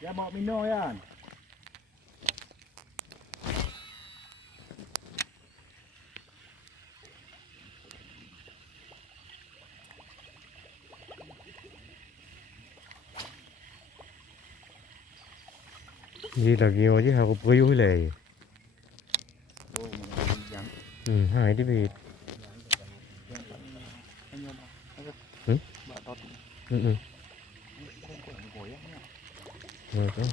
Ya mau minum ya. Gì là nhiều chứ không có vui lề. Hai đi về. Ừ. Ừ. Rồi đó.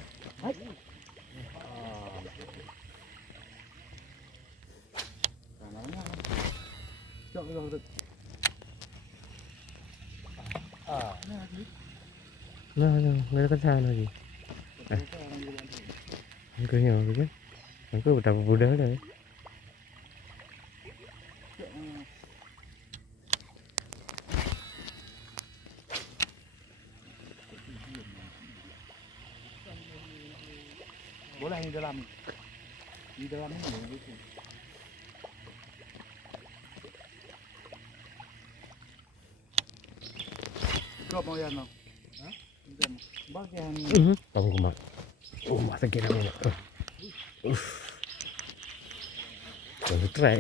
Nó có sao nào gì? À. Không có nhiều rồi chứ. Không có tập vụ đỡ rồi. Boleh di dalam. Di dalam ini gitu. Kau mau yang no? Hah? Bagian. Kamu kumat. Oh, masa kira ni. Kalau track.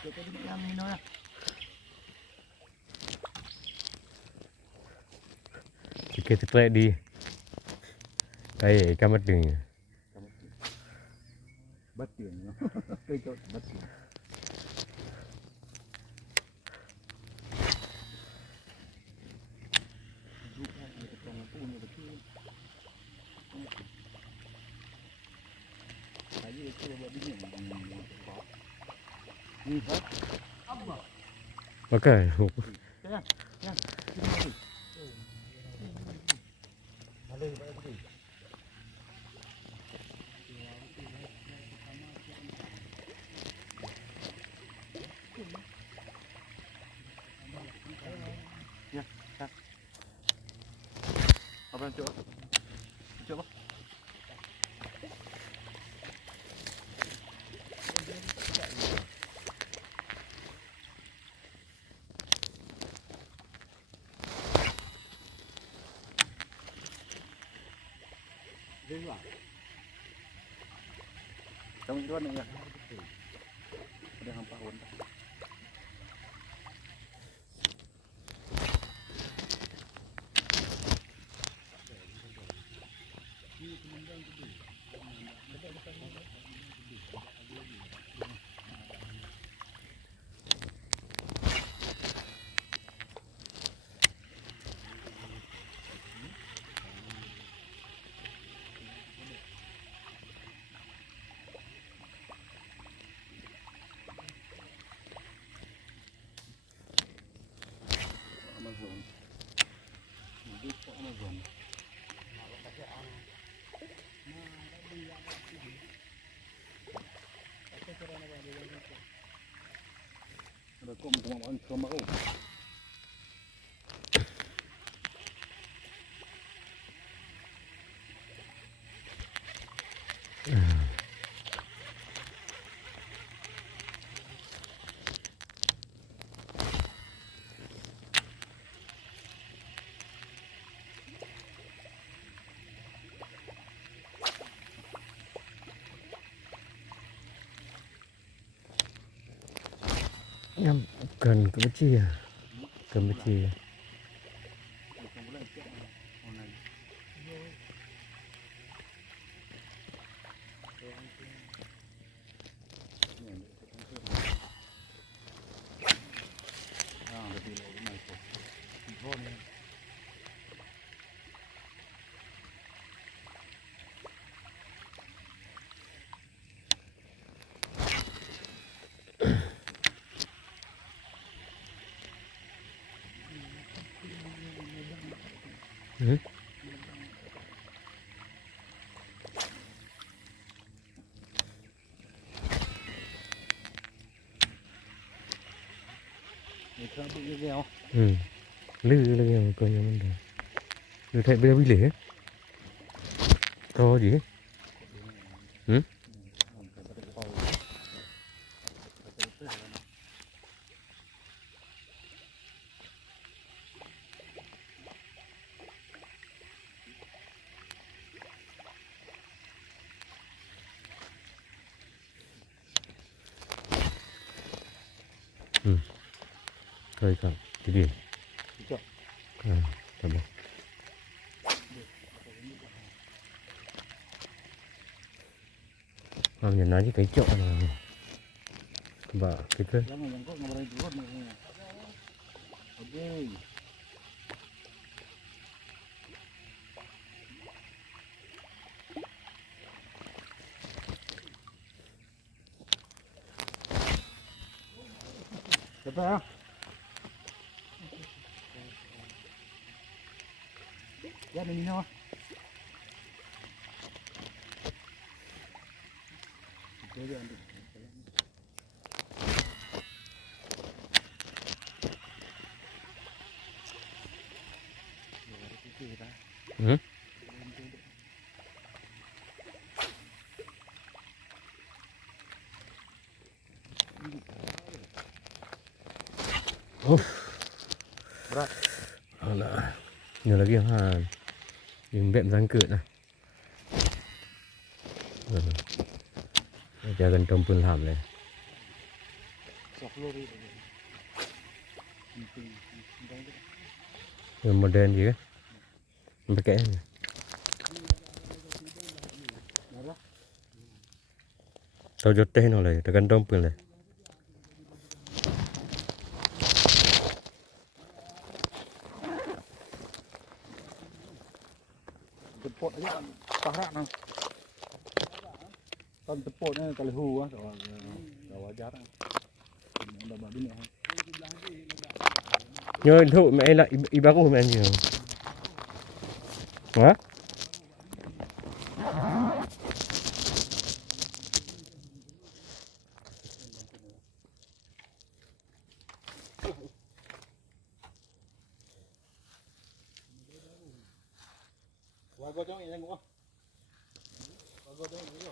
Kita di yang minum ya. Kita track di. Đây, camat đường. Bắt tiền nó. Cây trộn bắt tiền. Okay. Ya, ya. Apa yang coba? Coba. Kamu duluan ya. Ada hampa pun. Amazon. Ini kok Amazon. Ada kok mau sama kau. Nhâm cần cái chi à? Cần cái chi? Ừ. Ừ. Lư coi như mình được. Lư thấy bây giờ bị lẻ. To gì? Ừ. Thôi con, cái gì? Cok. Coba. Yang nanya kayak cok lah. Coba kita. Jangan kok ngabarin turun nih. Oke. Siapa ya? Ya, ini mah. Itu aja ambil. Hmm? Berat. Alah. Ini lagi ha. Yung bẹm răng cựa này. Jangan tompun ham le. Yang modern juga. Pakai. Tao jotte nó lại, tekan tompun le. Tepot aja parak nah. Kan tepotnya kali hu kalau wajar. Udah babi nih. Nhớ thụ mẹ lại iba của mẹ nhiều. Hả? Wago dong yang gua. Wago dong ini.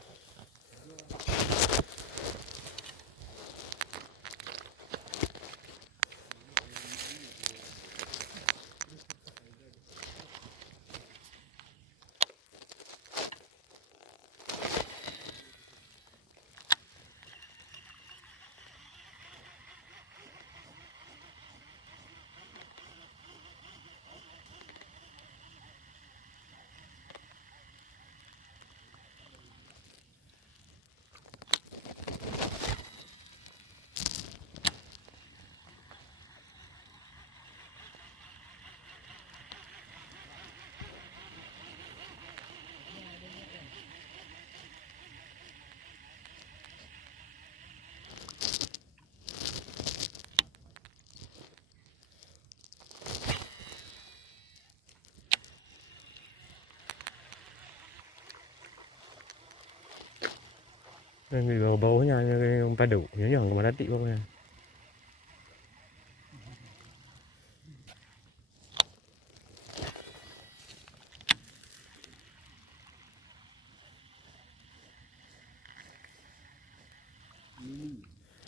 Người bầu bầu nha, ông ta đủ nhớ nhàng mà đã tị không nha.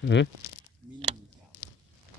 Ừ.